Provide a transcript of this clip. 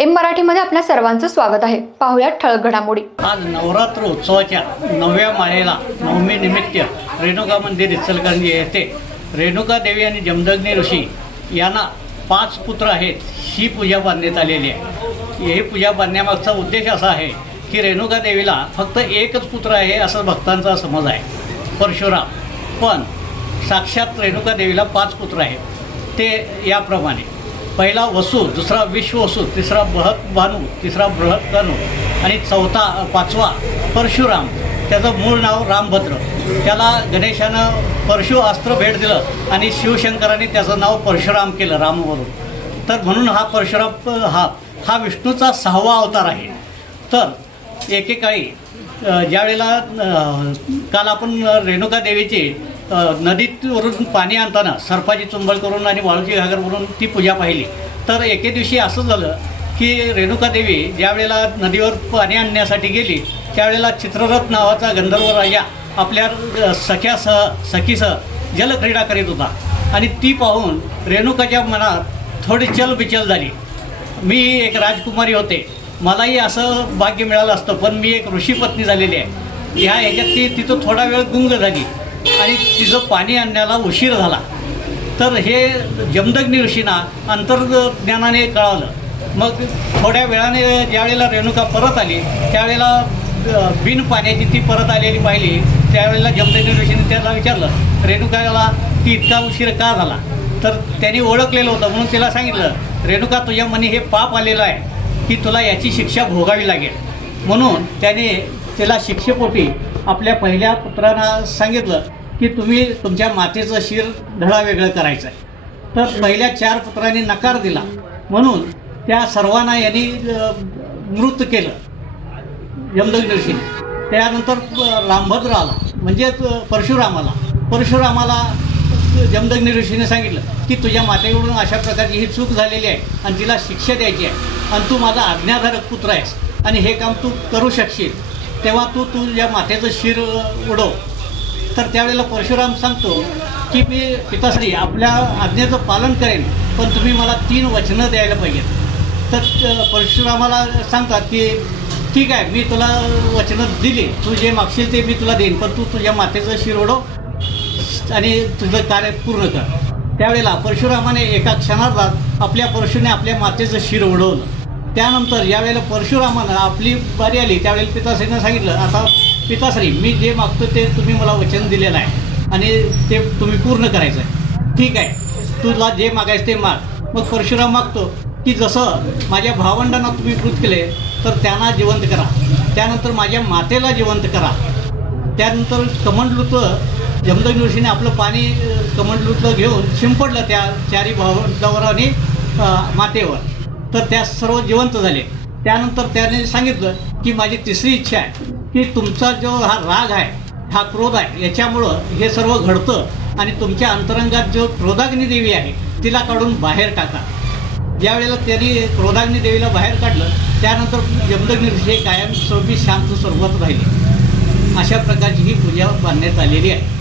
M मराठीमध्ये आपल्या सर्वांचं स्वागत आहे. पाहुयात ठळक घडामोडी. आज नवरात्र उत्सवाच्या नवव्या माळेला नवमी निमित्त रेणुका मंदिर इचलकरंजी येथे रेणुका देवी आणि जमदग्नी ऋषी यांना पाच पुत्र आहेत. ही पूजा बांधण्यात आलेली आहे. ही पूजा बांधण्यामागचा उद्देश असा आहे की रेणुका देवीला फक्त एकच पुत्र आहे असं भक्तांचा समज आहे. परशुराम. पण साक्षात रेणुका देवीला पाच पुत्र आहेत. ते याप्रमाणे. पहिला वसू दुसरा विश्ववसु तिसरा बृहत भानू तिसरा बृहत धनू आणि चौथा पाचवा परशुराम. त्याचं मूळ नाव रामभद्र. त्याला गणेशानं परशु अस्त्र भेट दिलं आणि शिवशंकरांनी त्याचं नाव परशुराम केलं रामवरून. तर म्हणून हा परशुराम हा हा विष्णूचा सहावा अवतार आहे. तर एकेकाळी ज्यावेळेला काल आपण रेणुका देवीची नदीवरून पाणी आणताना सर्पाची चुंबळ करून आणि वाळूची घागरवरून ती पूजा पाहिली. तर एके दिवशी असं झालं की रेणुका देवी ज्यावेळेला नदीवर पाणी आणण्यासाठी गेली त्यावेळेला चित्ररथ नावाचा गंधर्व राजा आपल्या सख्यासह सखीसह जलक्रीडा करीत होता. आणि ती पाहून रेणुकाच्या मनात थोडी चलबिचल झाली. मी एक राजकुमारी होते. मलाही असं भाग्य मिळालं असतं पण मी एक ऋषीपत्नी झालेली आहे. ह्या ह्याच्यात ती तिथं थोडा वेळ गुंग झाली. आणि तिचं पाणी आणण्याला उशीर झाला. तर हे जमदग्नी ऋषींना अंतर्ज्ञानाने कळालं. मग थोड्या वेळाने ज्यावेळेला रेणुका परत आली त्यावेळेला बिन पाण्याची ती परत आलेली पाहिली. त्यावेळेला जमदग्नी ऋषीने त्याला विचारलं रेणुकाला ती इतका उशीर का झाला? तर त्यांनी ओळखलेलं होतं म्हणून तिला सांगितलं रेणुका तुझ्या मनी हे पाप आलेलं आहे की तुला याची शिक्षा भोगावी लागेल. म्हणून त्याने तिला शिक्षेपोटी आपल्या पहिल्या पुत्रांना सांगितलं की तुम्ही तुमच्या मातेचं शिर धडा वेगळं करायचं आहे तर पहिल्या चार पुत्रांनी नकार दिला. म्हणून त्या सर्वांना यांनी मृत केलं. यमदग्नी त्यानंतर रामभद्र आला. म्हणजेच परशुरामाला. परशुरामाला जमदग्नी ऋषीने सांगितलं की तुझ्या मातेकडून अशा प्रकारची ही चूक झालेली आहे आणि तिला शिक्षा द्यायची आहे आणि तू माझा आज्ञाधारक पुत्र आहेस. आणि हे काम तू करू शकशील. तेव्हा तू तुझ्या माथ्याचं शिर उडव. तर त्यावेळेला परशुराम सांगतो की मी पिताश्री आपल्या आज्ञेचं पालन करेन पण तुम्ही मला तीन वचनं द्यायला पाहिजेत. तर परशुरामाला सांगतात की ठीक आहे मी तुला वचनं दिली. तू जे मागशील ते मी तुला देईन पण तू तुझ्या मातेचं शिर ओढव आणि तुझं कार्य पूर्ण कर. त्यावेळेला परशुरामाने एका क्षणार्धात आपल्या परशुने आपल्या मातेचं शिर उडवलं. त्यानंतर यावेळेला परशुरामानं आपली बारी आली. त्यावेळेला पिताश्रीनं सांगितलं आता पिताश्री मी जे मागतो ते तुम्ही मला वचन दिलेलं आहे आणि ते तुम्ही पूर्ण करायचं आहे. ठीक आहे. तुला जे मागायचं ते माग. मग परशुराम मागतो की जसं माझ्या भावंडांना तुम्ही कृत केले तर त्यांना जिवंत करा. त्यानंतर माझ्या मातेला जिवंत करा. त्यानंतर कमंडलूचं जमदग ऋषीने आपलं पाणी कमंडलूतलं घेऊन शिंपडलं त्या चारी भावंडावर आणि मातेवर. तर त्या सर्व जिवंत झाले. त्यानंतर त्याने सांगितलं की माझी तिसरी इच्छा आहे की तुमचा जो हा राग आहे हा क्रोध आहे याच्यामुळं हे सर्व घडतं आणि तुमच्या अंतरंगात जो क्रोधाग्नी देवी आहे तिला काढून बाहेर टाका. ज्यावेळेला त्यांनी क्रोधाग्नी देवीला बाहेर काढलं त्यानंतर जमदग्नी ऋषी कायमस्वरूपी शांत स्वरूपात राहिले. अशा प्रकारची ही पूजा बांधण्यात आलेली आहे.